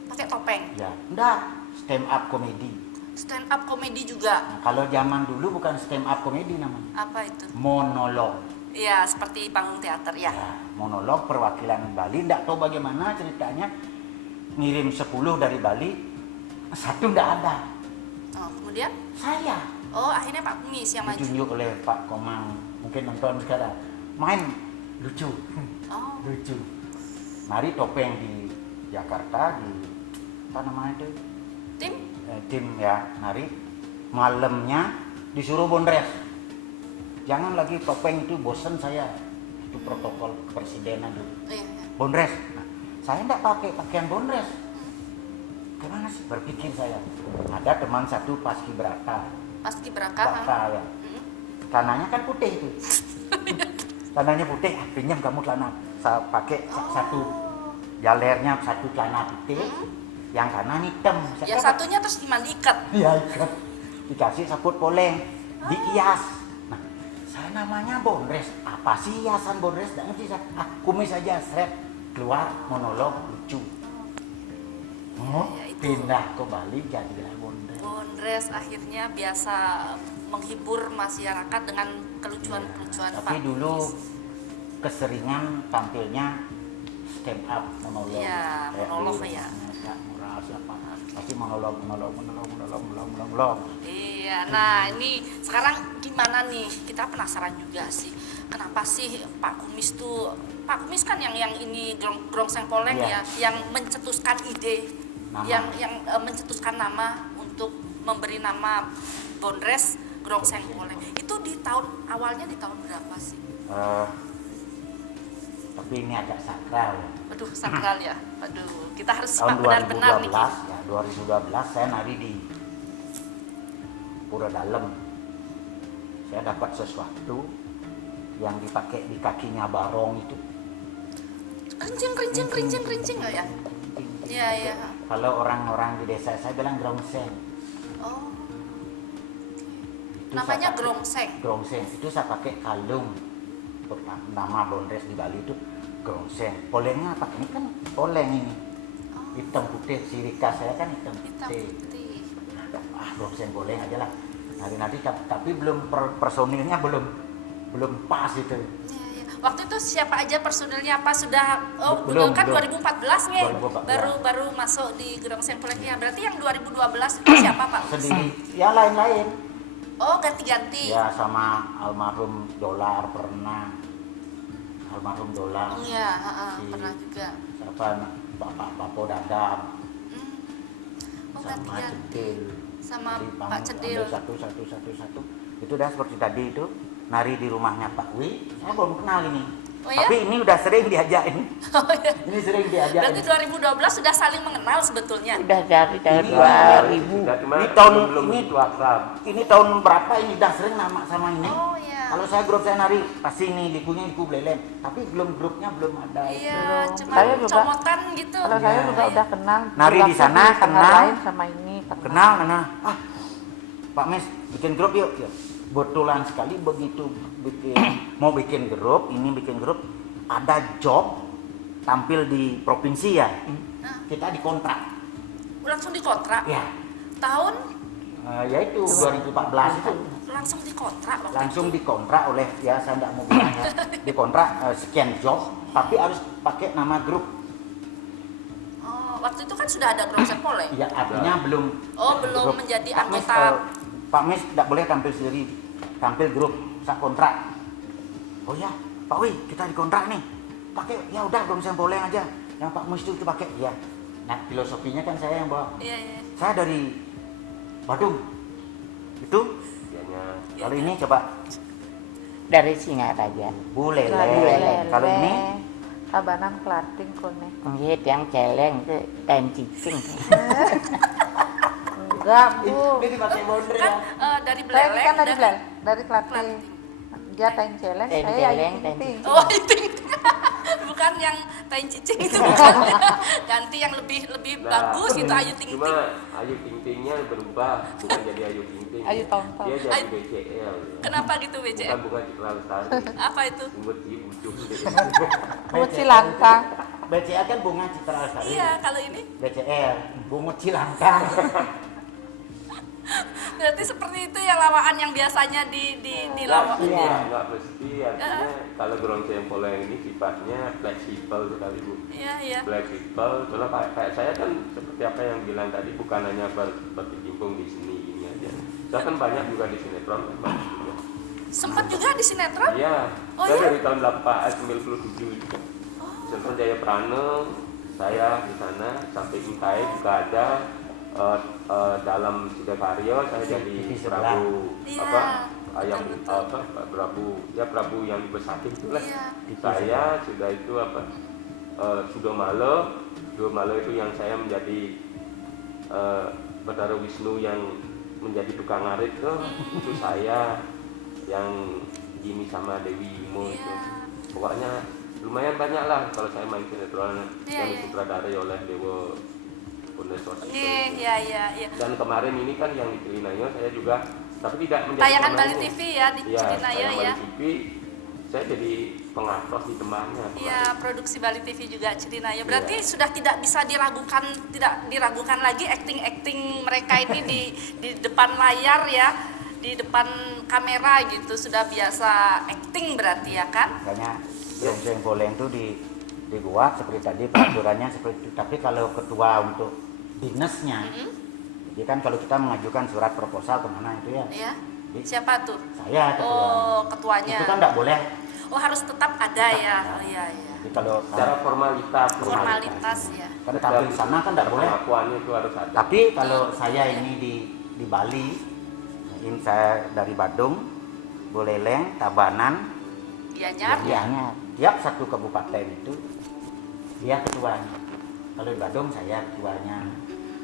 Pakai topeng. Ya, enggak, stand up comedy. Stand up komedi juga. Nah, kalau zaman dulu bukan stand up comedy namanya, Apa itu? monolog. Iya, seperti panggung teater ya. Ya, monolog perwakilan Bali, enggak tahu bagaimana ceritanya ngirim 10 dari Bali, satu enggak ada. Oh, kemudian Saya akhirnya Pak Kumis yang maju. ditunjuk oleh Pak Komang, mungkin nonton sekarang, main lucu. Oh, Lucu. Mari topeng di Jakarta di apa namanya itu tim ya nari malamnya disuruh Bondres. Jangan lagi topeng itu bosen saya, itu protokol kepresidenan dulu. iya. Bondres. Nah, saya enggak pakai pakaian Bondres. Gimana sih berpikir saya? Ada teman satu paskibraka, Paskibraka. Baka ya. Celananya kan putih itu. Celananya putih, pinjam kamu celana. Saya pakai satu jalernya satu celana putih, yang kanan hitam. Ya satunya terus gimana diikat? Iya, ikat. Dikasih sabut poleng, dihias. Nah, saya namanya Bondres. Apa sih hiasan Bondres? Nggak ngerti saya. Kumis aja, seret keluar monolog lucu. Oh, Ya, itu. pindah ke Bali jadilah Bondres. Bondres akhirnya biasa menghibur masyarakat dengan kelucuan-kelucuan Tapi Pak dulu Kumis. keseringan tampilnya stand up monolog. Iya, Kayak monolog di ya. Indonesia, Murah siapa? Pasti monolog. Iya, nah ini sekarang gimana nih? Kita penasaran juga sih. Kenapa sih Pak Kumis tuh? Pak Kumis kan yang ini Grongseng Poleng Iya. ya, yang mencetuskan ide, Nama. yang mencetuskan nama untuk memberi nama Bondres Grongseng Poleng. Itu di tahun awalnya di tahun berapa sih? Tapi ini agak sakral ya. Aduh, sakral ya. Aduh, kita harus Tahun simak benar-benar nih. 2012 saya nari di Pura Dalem. Saya dapat sesuatu yang dipakai di kakinya barong itu. Kerincing nggak ya? Iya, iya. Kalau orang-orang di desa saya bilang grongseng. Oh, Itu namanya saya pakai- Grongseng. Grongseng itu saya pakai kalung. Nama Bondres di Bali itu grongseng. Polengnya apa? Ini kan poleng ini. Hitam putih, sirika saya kan hitam Hitam putih. putih. Grongseng poleng aja lah. Nanti tapi belum personilnya belum pas itu. Iya, iya. Waktu itu siapa aja personilnya apa sudah Belum, kan belum. 2014 nih. 2014. Baru masuk di Grongseng Poleng ya. Berarti yang 2012 itu siapa, Pak? Sendiri. Ya lain-lain. Oh, ganti-ganti. Ya sama almarhum Dolar pernah. Almarhum Dolar. Iya, Si- pernah juga. Siapa Bapak Papo Dadam. Oh, Sama ganti-ganti. Cedil. Sama Jadi Pak pamit, Cedil. ambil satu. Itu dah seperti tadi itu nari di rumahnya Pak Wi. Saya belum kenal ini. Oh ya? Tapi ini udah sering diajakin. Oh, iya. Ini sering Berarti diajakin. 2012 sudah saling mengenal sebetulnya. Udah dari tahun Ini 2000. Nah, cuma Ini tahun belum ini itu akrab. Ini tahun berapa ini udah sering nama sama ini. Oh iya. Kalau saya grup saya nari pasti ini likunya liku beleleng. Tapi grupnya belum ada. Iya, Belum. cuma Saya juga- comotan gitu. Kalau saya juga Iya. udah kenal. Nari di waktu sana, tanggal kenal. lain sama ini. Kenal mana? Pak Mes bikin grup yuk. Betulan sekali begitu mau bikin grup, ada job tampil di provinsi ya. Kita dikontrak. Langsung dikontrak. Ya. Tahun Ya itu 2014 itu Langsung dikontrak waktu langsung itu. dikontrak oleh, ya saya tidak mau bilang ya, dikontrak sekian job, tapi harus pakai nama grup. Oh, waktu itu kan sudah ada Grongseng Poleng. Ya artinya belum. Oh, belum grup. menjadi Pak Mis, anggota. Pak Mis tidak boleh tampil sendiri, tampil grup, saya kontrak. Oh ya, Pak Wi, kita dikontrak nih, pakai ya udah Grongseng Poleng aja, yang Pak Mis itu pakai ya. Nah filosofinya kan saya yang bawa. Iya, iya. Saya dari Badung, itu Dianya kalau ini coba Dari Singaraja. Buleleng. Kalau ini Tabanan Klating Kone. Nggih, tiang celeng itu kain cicing. Enggak, Bu. ini pakai mondre Kan ya. dari Saya ini Beleleng kan dari dan- Belel, dari Klating. Klating. Dia Tain Celeng, Tain saya Celeng, Ayu Tain Ting. Oh, itu. Bukan yang Tain Cicing itu bukan. Ganti yang lebih bagus itu Ayu Ting Cuma Ting. Ayu Ting Tingnya berubah, bukan jadi Ayu Ting Ting. Ayu Tong Tong. Dia jadi Ayu- BCL. Ya. Kenapa gitu BCM? Bukan Citra Lestari. Apa itu? Umut di ujung. Bunga Cilangka. BCL kan bunga Citra Lestari. Iya, kalau ini BCL bunga Cilangka. berarti seperti itu ya lawaan yang biasanya di lawak. Iya. Nggak mesti, artinya kalau Grongseng Poleng ini sifatnya fleksibel sekali Bu. Iya, iya. Fleksibel, soalnya kayak saya kan seperti apa yang bilang tadi, bukan hanya berkecimpung di seni ini aja. Saya kan banyak juga di sinetron kan banyak juga. Sempat juga di sinetron? Iya, Oh, saya iya? dari tahun 97 itu. Sinetron Jaya Prana, saya di sana sampai Intai juga ada. Dalam Sidakarya saya jadi TV sebelah. Prabu Iya, apa ayam betul-betul. apa Prabu ya Prabu yang dibesatin itulah. Iya. Saya sudah itu apa Sudomalo itu yang saya menjadi Bathara Wisnu yang menjadi tukang ngarit tuh, itu saya yang Jimmy sama Dewi Imo itu. Iya. Pokoknya lumayan banyak lah kalau saya main sinetron Iya, yang iya. disutradarai oleh Dewa Purneswara. Iya, iya, iya. Dan kemarin ini kan yang di Cilinayo saya juga, tapi tidak menjadi Tayangan Bali pemainnya. TV ya di Iya, Cilinayo tayangan ya. Bali TV, saya jadi pengaktos di temannya. Iya, produksi Bali TV juga Cilinayo. Berarti sudah tidak bisa diragukan lagi acting mereka ini di depan layar ya, di depan kamera gitu. Sudah biasa acting berarti ya kan? Makanya Grongseng Poleng itu dibuat seperti tadi, peraturannya seperti itu. Tapi kalau ketua untuk dinasnya, jadi kan kalau kita mengajukan surat proposal kemana itu ya, Iya. Di- Siapa tuh? saya ketua. Oh, ketuanya. Itu kan tidak boleh. Oh, harus tetap ada ya. Oh, iya, iya. Jadi kalau Secara formalitas, Formalitas ya. kan tampil di sana kan tidak boleh. pengakuannya itu harus ada. Tapi kalau saya ini di Bali, ini saya dari Badung, Buleleng, Tabanan, Gianyar. Gianyar. Tiap satu kabupaten itu dia ketuanya. Kalau di Badung saya ketuanya,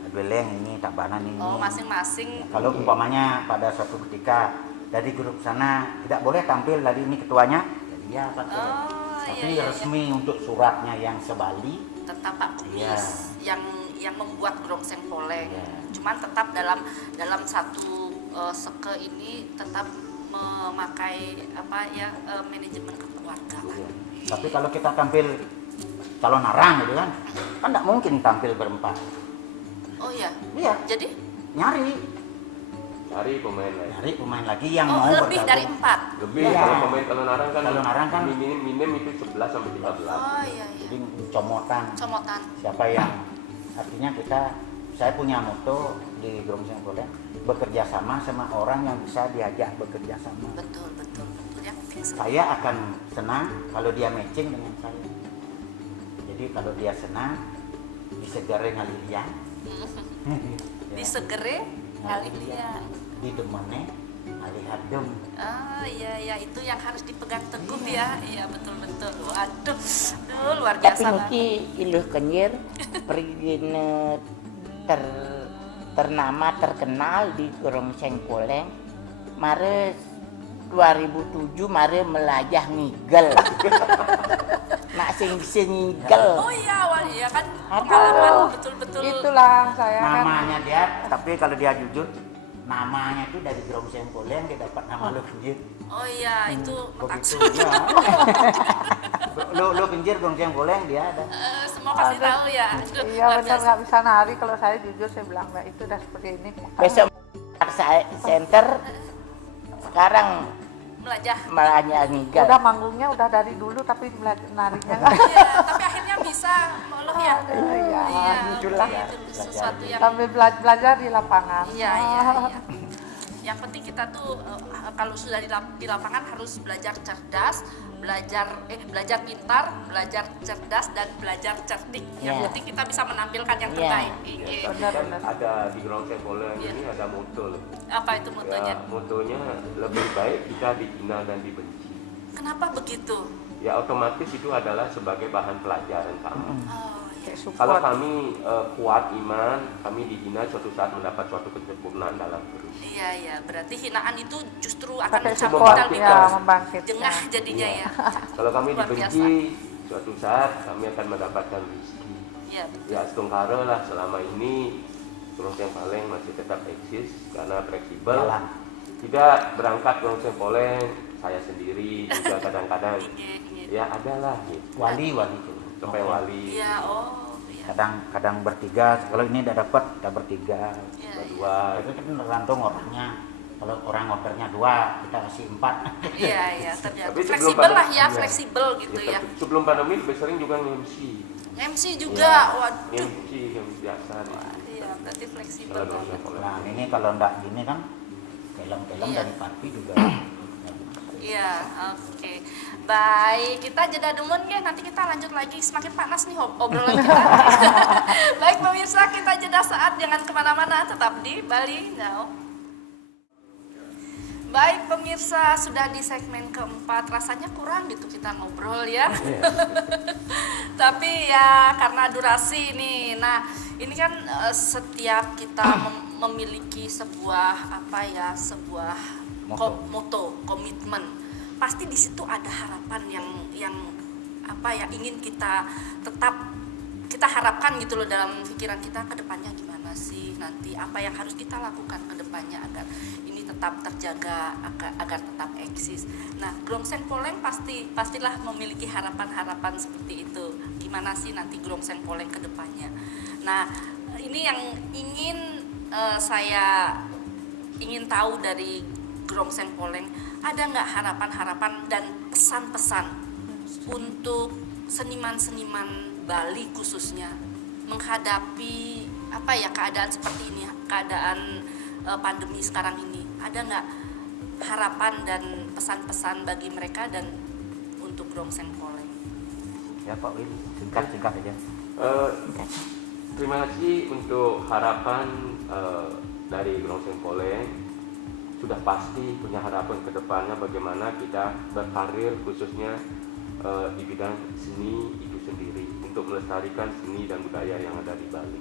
Buleleng ini, Tabanan ini. Oh, masing-masing. Kalau umpamanya pada suatu ketika dari grup sana tidak boleh tampil dari ini ketuanya, jadi dia pakai. Oh, Tapi iya, iya, resmi untuk suratnya yang sebali, Tetap Pak Kumis Iya. yang membuat Grongseng Poleng. Iya. Cuman tetap dalam satu seke ini tetap memakai apa ya manajemen keluarga lah. ya. Tapi kalau kita tampil calon arang gitu kan tidak mungkin tampil berempat. Oh iya. Iya, Jadi nyari Pemain lain. pemain lagi yang oh mau lebih dari bergabung. 4. Lebih Iya. kalau pemain Talon Arang kan, Talon Arang kan minim itu 11 sampai 13. Oh iya iya. Jadi comotan Comotan. siapa yang artinya saya punya moto di Grongseng Poleng, bekerja sama orang yang bisa diajak bekerja sama. Betul betul betul ya. Penting sekali. Saya akan senang kalau dia matching dengan saya. Jadi kalau dia senang disegere ngalilia, Disegere Ngalilia. di demene ngalihadem. Ah iya iya itu yang harus dipegang teguh ya. Iya betul betul. Waduh, luar Tapi biasa banget. niki iluh kenyir pergine ternama terkenal di Grongseng Poleng. Mare 2007 mare melajah ngigel. Nak sing bisa ngigel. Oh iya awal ya kan Aduh. pengalaman betul-betul. Itulah saya kan. Namanya dia, tapi kalau dia jujur, namanya itu dari Grongseng Poleng dia dapat nama lo Kenjir. Oh iya itu Begitu maksud. ya. lo Kenjir Grongseng Poleng dia ada. Semua kasih tahu ya. Aduh, Iya luar benar biasa. nggak bisa nari kalau saya jujur saya bilang mbak itu udah seperti ini. Besok center sekarang Belajar. malah ngigal. Udah manggungnya udah dari dulu tapi narinya nggak. Iya, tapi akhirnya bisa loh ya. Iya, itulah. oke, itu sesuatu yang Sambil belajar di lapangan. iya. Yang penting kita tuh kalau sudah di lapangan harus belajar cerdas, belajar pintar, belajar cerdas dan belajar cerdik. Yang Iya. penting kita bisa menampilkan yang Iya. terbaik. Ya, Iya. tapi kan ada di Grongseng Poleng ini ada moto loh. Apa itu motonya? Ya, motonya lebih baik kita dihina dan dibenci. Kenapa begitu? Ya otomatis itu adalah sebagai bahan pelajaran kami. Oh, iya. Kayak Kalau support. kami kuat iman, kami dihina suatu saat mendapat suatu kesempurnaan dalam diri. Iya, berarti hinaan itu justru akan Pakai mencabut support kita lebih ya, bagus. membangkitkan. Jengah jadinya ya. Kalau kami Luar dibenci, suatu saat kami akan mendapatkan rezeki. Iya, betul. Ya setengkara lah selama ini Grongseng Poleng masih tetap eksis karena fleksibel. Jalan. Tidak berangkat Grongseng Poleng, saya sendiri juga kadang-kadang Iya. ya adalah gitu. Wali itu. Sampai wali, Iya, oh, iya. Kadang bertiga, kalau ini udah dapat udah bertiga. Iya, berdua. Itu kan tergantung orangnya. Kalau orang ordernya 2, kita kasih 4. Iya, ternyata Tapi sebelum fleksibel lah ya, iya. fleksibel gitu ya. Sebelum pandemi lebih sering juga nge-MC. MC juga, Ya, waduh. MC yang biasa nih. Iya, berarti fleksibel Kalau banget. Grongseng Poleng. Nah ini kalau enggak gini kan film-film Iya. dari Parvi juga. Iya, oke. Baik, kita jeda dulu ya, nanti kita lanjut lagi. Semakin panas nih obrolan kita. Baik pemirsa, kita jeda saat, jangan kemana-mana, tetap di Bali Now. Baik pemirsa, sudah di segmen keempat, rasanya kurang gitu kita ngobrol ya. Tapi ya karena durasi ini, nah ini kan setiap kita memiliki sebuah sebuah moto, komitmen, pasti di situ ada harapan yang ingin kita kita harapkan gitu loh dalam pikiran kita ke depannya gimana sih nanti, apa yang harus kita lakukan ke depannya agar ini tetap terjaga, agar tetap eksis. Nah, Grongseng Poleng pastilah memiliki harapan-harapan seperti itu. Gimana sih nanti Grongseng Poleng ke depannya. Nah, ini yang saya ingin tahu dari Grongseng Poleng, ada nggak harapan-harapan dan pesan-pesan untuk seniman-seniman Bali khususnya menghadapi keadaan seperti ini, keadaan pandemi sekarang ini? Ada nggak harapan dan pesan-pesan bagi mereka dan untuk Grongseng Poleng? Ya Pak Wil, singkat aja. Terima kasih untuk harapan dari Grongseng Poleng. Sudah pasti punya harapan ke depannya bagaimana kita berkarir khususnya di bidang seni itu sendiri untuk melestarikan seni dan budaya yang ada di Bali.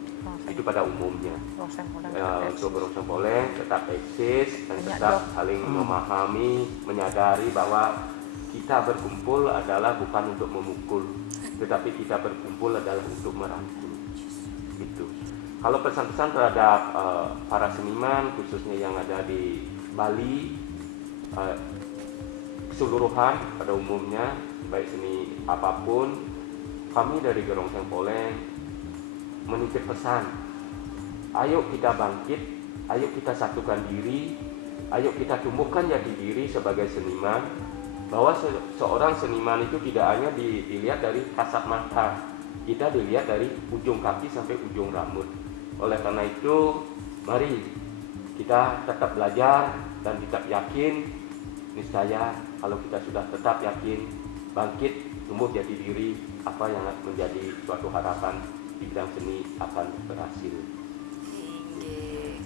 Itu pada umumnya. Grongseng Poleng. Untuk Grongseng Poleng tetap eksis dan Banyak tetap job. saling memahami, menyadari bahwa kita berkumpul adalah bukan untuk memukul, tetapi kita berkumpul adalah untuk merangkul. Itu. Kalau pesan-pesan terhadap para seniman khususnya yang ada di Bali keseluruhan pada umumnya, baik seni apapun, kami dari Grongseng Poleng menitip pesan, ayo kita bangkit, ayo kita satukan diri, ayo kita tumbuhkan jati diri sebagai seniman, bahwa seorang seniman itu tidak hanya dilihat dari kasat mata, kita dilihat dari ujung kaki sampai ujung rambut. Oleh karena itu, mari kita tetap belajar dan tetap yakin, niscaya kalau kita sudah tetap yakin, bangkit, tumbuh jati diri, apa yang menjadi suatu harapan di bidang seni akan berhasil.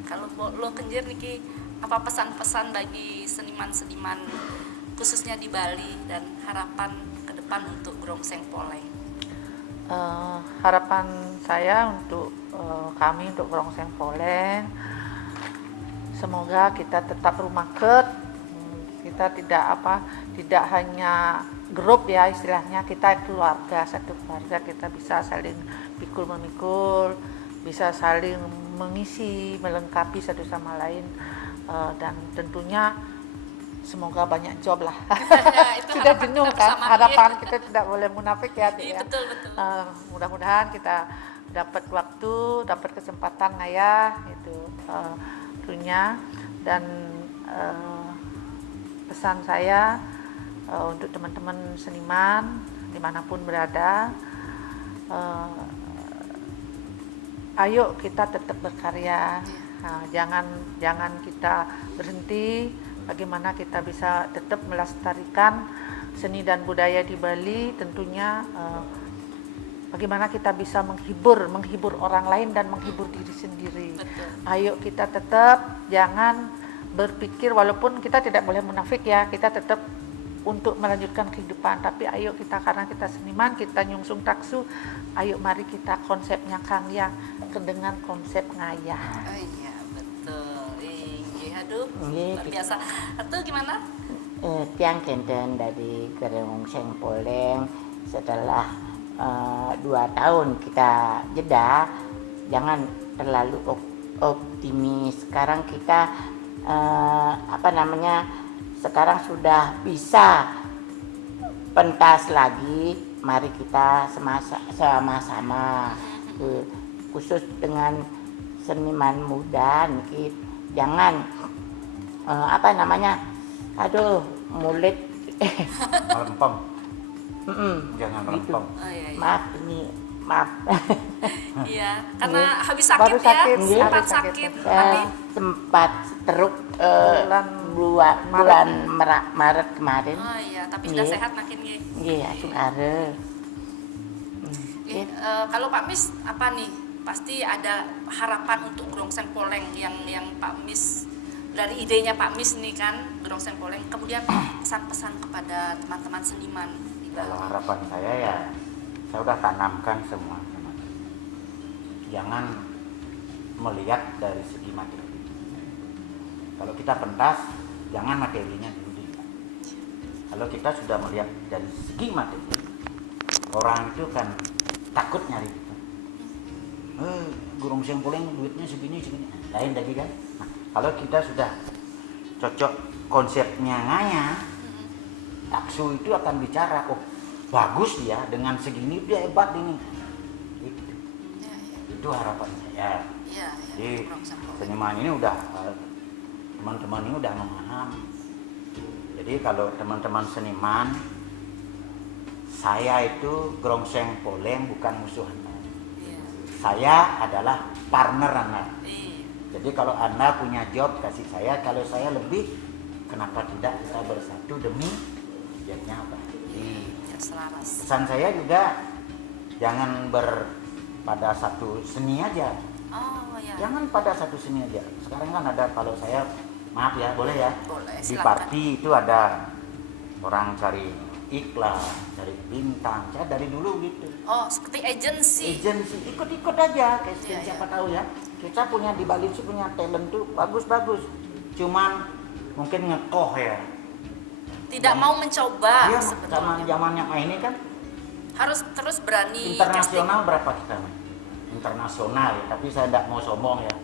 Kalau lo kenjir niki, apa pesan-pesan bagi seniman-seniman khususnya di Bali dan harapan ke depan untuk Grongseng Poleng? Harapan saya untuk kami, untuk Grongseng Poleng, semoga kita tetap rumaket, kita tidak hanya grup ya istilahnya, kita keluarga, satu keluarga, kita bisa saling pikul memikul, bisa saling mengisi, melengkapi satu sama lain, dan tentunya semoga banyak job lah. Ya, itu Sudah harapan jenuh kita kan, bersama. harapan Iya. kita tidak boleh munafik ya, Dek, Iya, ya. betul. Mudah-mudahan kita dapat waktu, dapat kesempatan lah ya, itu tentunya Dan pesan saya untuk teman-teman seniman dimanapun berada, ayo kita tetap berkarya. Nah, jangan kita berhenti. Bagaimana kita bisa tetap melestarikan seni dan budaya di Bali, tentunya bagaimana kita bisa menghibur orang lain dan menghibur diri sendiri. Betul. Ayo kita tetap jangan berpikir, walaupun kita tidak boleh munafik ya, kita tetap untuk melanjutkan kehidupan, tapi ayo kita, karena kita seniman, kita nyungsung taksu, ayo mari kita konsepnya Kang Yang dengan konsep ngayah. Oh iya, betul. Aduh, Nggih, luar biasa. Atau gimana? Tiang Kenten dari Grongseng Poleng, setelah 2 tahun kita jeda, jangan terlalu optimis. Sekarang kita sekarang sudah bisa pentas lagi, mari kita sama-sama khusus dengan seniman muda niki, jangan mulut Melempem, jangan gitu. melempem. Oh iya, iya. Maaf Iya, karena habis sakit Baru ya, sakit, sempat habis sakit. sakit. saya Tapi sempat stroke Bulan bulan Maret kemarin. oh iya, tapi sudah Iya. sehat makin nggih. Nggih, asup are. Nggih, kalau Pak Mis apa nih? Pasti ada harapan untuk Grongseng Poleng yang Pak Mis, dari idenya Pak Mis nih kan, Grongseng Poleng. Kemudian pesan-pesan kepada teman-teman seniman di Bali. Kalau harapan saya ya, saya udah tanamkan semua. Jangan melihat dari segi materi. Kalau kita pentas, jangan materinya dulu dilihat. Kalau kita sudah melihat dari segi materi, orang itu kan takut nyari itu. Grongseng Poleng duitnya segini, lain lagi kan. Nah, kalau kita sudah cocok konsepnya ngaya, taksu itu akan bicara, oh bagus dia dengan segini dia hebat ini. Itu harapan saya. Iya, Jadi Grongseng Poleng. seniman ini udah, teman-teman ini udah memahami. Jadi kalau teman-teman seniman, saya itu Grongseng Poleng bukan musuh Anda. Iya. Saya adalah partner Anda. Iya. Jadi kalau Anda punya job, kasih saya. Kalau saya lebih, kenapa tidak kita bersatu demi jobnya apa? Biar selaras. Pesan saya juga, jangan pada satu seni aja. Oh ya. Jangan pada satu seni aja. Sekarang kan ada, kalau saya, maaf ya, boleh ya? Boleh, Di silakan. party itu ada orang cari iklan, cari bintang. Saya dari dulu gitu. Oh, seperti agensi. Agensi, ikut-ikut aja. Kayak Iya, siapa tahu ya. Kita punya di Bali sih punya talent tuh bagus-bagus. Cuman mungkin ngekoh ya. Tidak mau mencoba Iya, sebetulnya. zamannya ini kan Harus terus berani internasional berapa kita main? Internasional ya, tapi saya tidak mau sombong ya.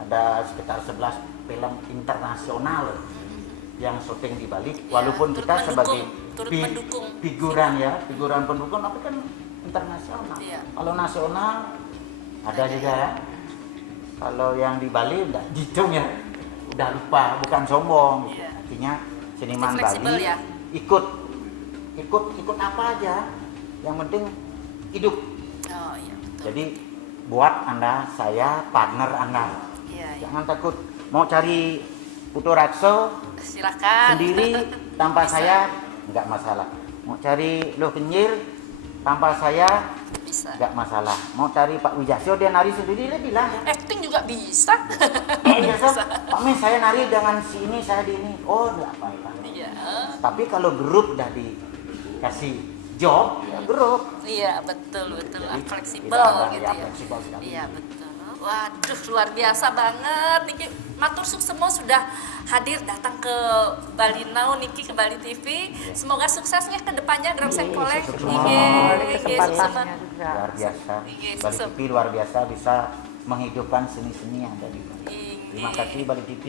Ada sekitar 11 film internasional yang syuting di Bali. Walaupun turut kita mendukung, sebagai turut mendukung figuran ya, figuran pendukung, tapi kan internasional. Iya. Kalau nasional ada juga ya. Kalau yang di Bali enggak dihitung ya. Udah lupa, bukan sombong. Iya. Artinya seniman Fleksibel Bali ya. ikut apa aja. Yang penting hidup. Oh iya, betul. Jadi buat Anda, saya partner Anda. Iya, iya. Jangan takut. Mau cari Putu Rakso Silakan. sendiri tanpa Bisa. saya nggak masalah. Mau cari Loh Kenyir tanpa saya Bisa. nggak masalah. Mau cari Pak Wijasyo dia nari sendiri, dia bilang. Acting juga bisa. Biasa, Pak Min saya nari dengan si ini, saya di ini. Oh, nggak apa-apa. Iya. Tapi kalau grup udah dikasih job, ya grup. Iya, betul. Jadi, Fleksibel kita ada, gitu ya, ya. fleksibel sekali. Iya, betul. Waduh, luar biasa banget Niki. Matur semua sudah hadir datang ke Bali Now, Niki ke Bali TV. Semoga suksesnya ke depannya Grongseng Poleng. sukses Nggih, semua. nggih, Kesempatannya sukses. juga. Luar biasa. Iya, Bali sukses. TV luar biasa bisa menghidupkan seni-seni yang ada di Bali. Terima Iya. kasih Bali TV.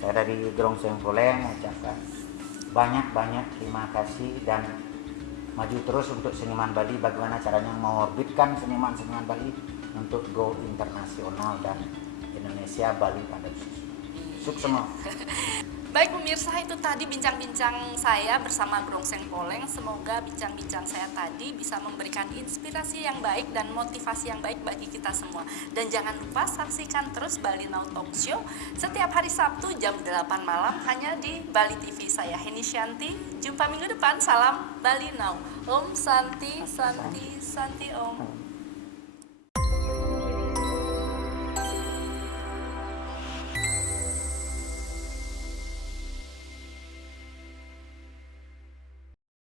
Saya dari Grongseng Poleng mengucapkan banyak-banyak terima kasih dan maju terus untuk seniman Bali. Bagaimana caranya mengorbitkan seniman-seniman Bali untuk go internasional dan Indonesia, Bali pada khususnya. busuk semua. Baik pemirsa, itu tadi bincang-bincang saya bersama Grongseng Poleng. Semoga bincang-bincang saya tadi bisa memberikan inspirasi yang baik dan motivasi yang baik bagi kita semua. Dan jangan lupa saksikan terus Bali Now Talk Show setiap hari Sabtu jam 8 malam hanya di Bali TV. Saya Heni Shanti. Jumpa minggu depan. Salam Bali Now. Om Santi Santi Santi Om.